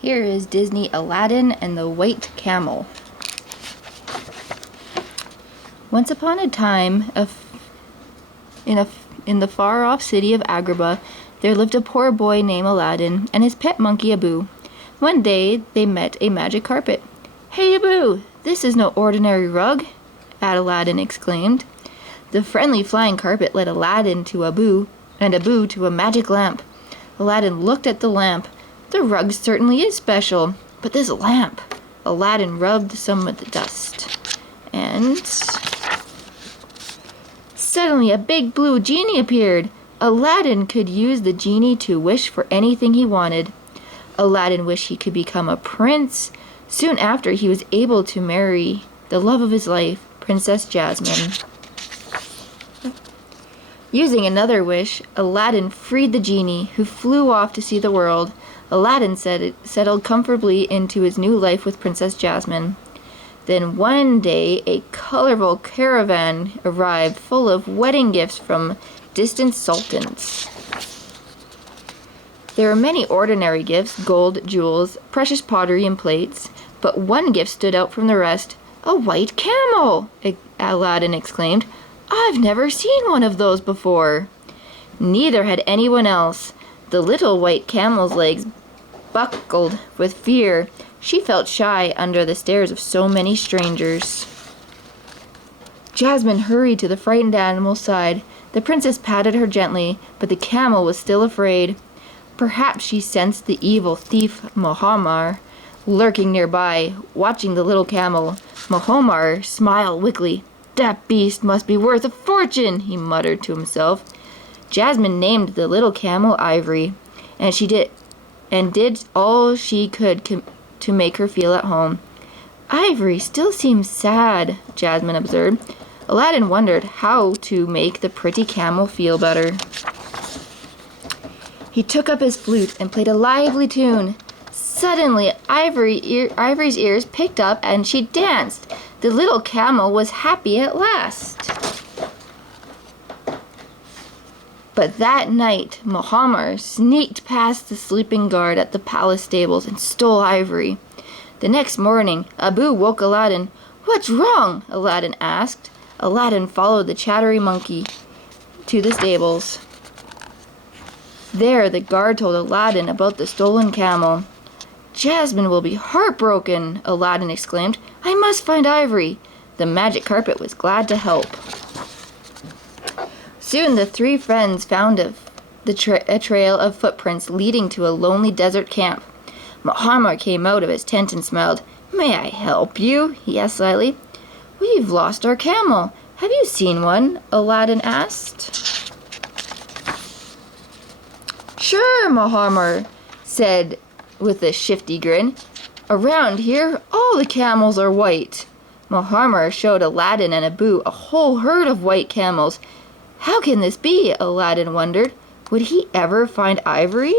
Here is Disney Aladdin and the White Camel. Once upon a time, in the far-off city of Agrabah, there lived a poor boy named Aladdin and his pet monkey Abu. One day, they met a magic carpet. "Hey Abu, this is no ordinary rug," Aladdin exclaimed. The friendly flying carpet led Aladdin to Abu, and Abu to a magic lamp. Aladdin looked at the lamp. "The rug certainly is special, but this lamp..." Aladdin rubbed some of the dust. And suddenly a big blue genie appeared. Aladdin could use the genie to wish for anything he wanted. Aladdin wished he could become a prince. Soon after, he was able to marry the love of his life, Princess Jasmine. Using another wish, Aladdin freed the genie, who flew off to see the world. Aladdin settled comfortably into his new life with Princess Jasmine. Then one day, a colorful caravan arrived full of wedding gifts from distant sultans. There were many ordinary gifts, gold, jewels, precious pottery, and plates, but one gift stood out from the rest. "A white camel!" Aladdin exclaimed. "I've never seen one of those before." Neither had anyone else. The little white camel's legs buckled with fear. She felt shy under the stares of so many strangers. Jasmine hurried to the frightened animal's side. The princess patted her gently, but the camel was still afraid. Perhaps she sensed the evil thief Mohammar lurking nearby, watching the little camel. Mohammar smiled wickedly. "That beast must be worth a fortune," he muttered to himself. Jasmine named the little camel Ivory, and did all she could to make her feel at home. "Ivory still seems sad," Jasmine observed. Aladdin wondered how to make the pretty camel feel better. He took up his flute and played a lively tune. Suddenly, Ivory's ears picked up and she danced. The little camel was happy at last. But that night, Mohammar sneaked past the sleeping guard at the palace stables and stole Ivory. The next morning, Abu woke Aladdin. "What's wrong?" Aladdin asked. Aladdin followed the chattery monkey to the stables. There, the guard told Aladdin about the stolen camel. "Jasmine will be heartbroken," Aladdin exclaimed. "I must find Ivory." The magic carpet was glad to help. Soon the three friends found a trail of footprints leading to a lonely desert camp. Mohammar came out of his tent and smiled. "May I help you?" he asked slyly. "We've lost our camel. Have you seen one?" Aladdin asked. "Sure," Mohammar said with a shifty grin. "Around here, all the camels are white." Mohammar showed Aladdin and Abu a whole herd of white camels. How can this be? Aladdin wondered. Would he ever find Ivory?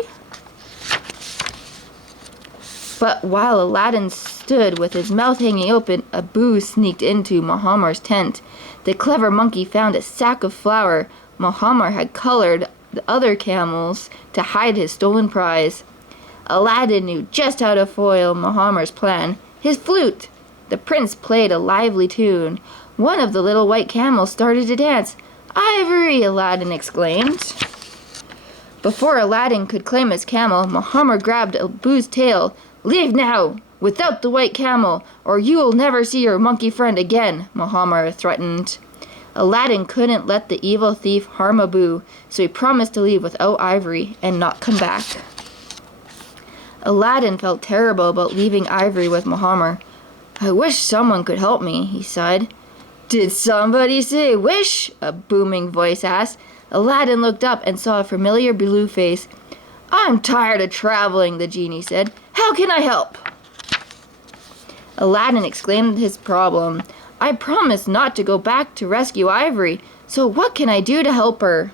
But while Aladdin stood with his mouth hanging open, Abu sneaked into Mohammar's tent. The clever monkey found a sack of flour. Mohammar had colored the other camels to hide his stolen prize. Aladdin knew just how to foil Mohammar's plan. His flute! The prince played a lively tune. One of the little white camels started to dance. "Ivory!" Aladdin exclaimed. Before Aladdin could claim his camel, Mohammar grabbed Abu's tail. "Leave now, without the white camel, or you will never see your monkey friend again," Mohammar threatened. Aladdin couldn't let the evil thief harm Abu, so he promised to leave without Ivory and not come back. Aladdin felt terrible about leaving Ivory with Mohammar. "I wish someone could help me," he sighed. "Did somebody say wish?" a booming voice asked. Aladdin looked up and saw a familiar blue face. "I'm tired of traveling," the genie said. "How can I help?" Aladdin explained his problem. "I promised not to go back to rescue Ivory, so what can I do to help her?"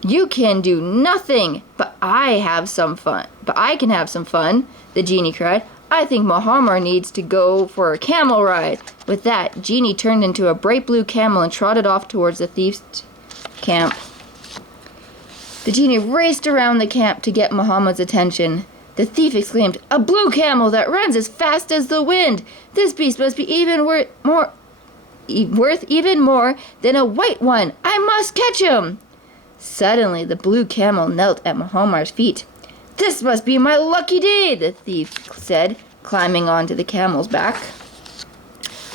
"You can do nothing, but I can have some fun," the genie cried. "I think Mohammar needs to go for a camel ride." With that, Genie turned into a bright blue camel and trotted off towards the thief's camp. The genie raced around the camp to get Muhammad's attention. The thief exclaimed, "A blue camel that runs as fast as the wind! This beast must be worth even more than a white one! I must catch him!" Suddenly, the blue camel knelt at Muhammar's feet. "This must be my lucky day," the thief said, climbing onto the camel's back.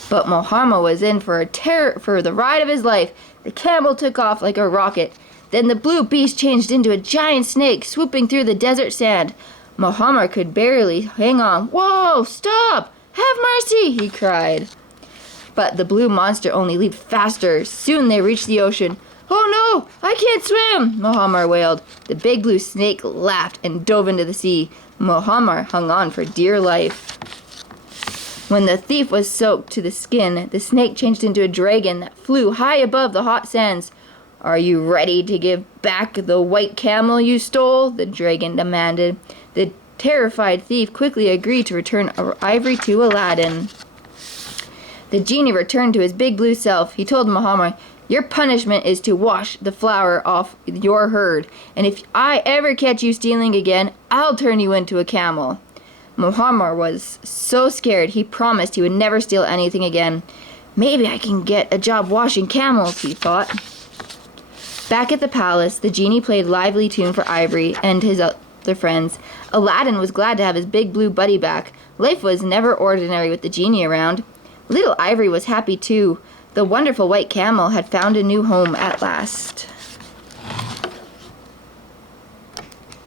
But Muhammad was in for the ride of his life. The camel took off like a rocket. Then the blue beast changed into a giant snake, swooping through the desert sand. Muhammad could barely hang on. "Whoa, stop! Have mercy!" he cried. But the blue monster only leaped faster. Soon they reached the ocean. "Oh no, I can't swim!" Muhammad wailed. The big blue snake laughed and dove into the sea. Muhammad hung on for dear life. When the thief was soaked to the skin, the snake changed into a dragon that flew high above the hot sands. "Are you ready to give back the white camel you stole?" the dragon demanded. The terrified thief quickly agreed to return ivory to Aladdin. The genie returned to his big blue self. He told Muhammad, "Your punishment is to wash the flour off your herd, and if I ever catch you stealing again, I'll turn you into a camel." Muhammad was so scared he promised he would never steal anything again. "Maybe I can get a job washing camels," he thought. Back at the palace, the genie played a lively tune for Ivory and his other friends. Aladdin was glad to have his big blue buddy back. Life was never ordinary with the genie around. Little Ivory was happy too. The wonderful white camel had found a new home at last.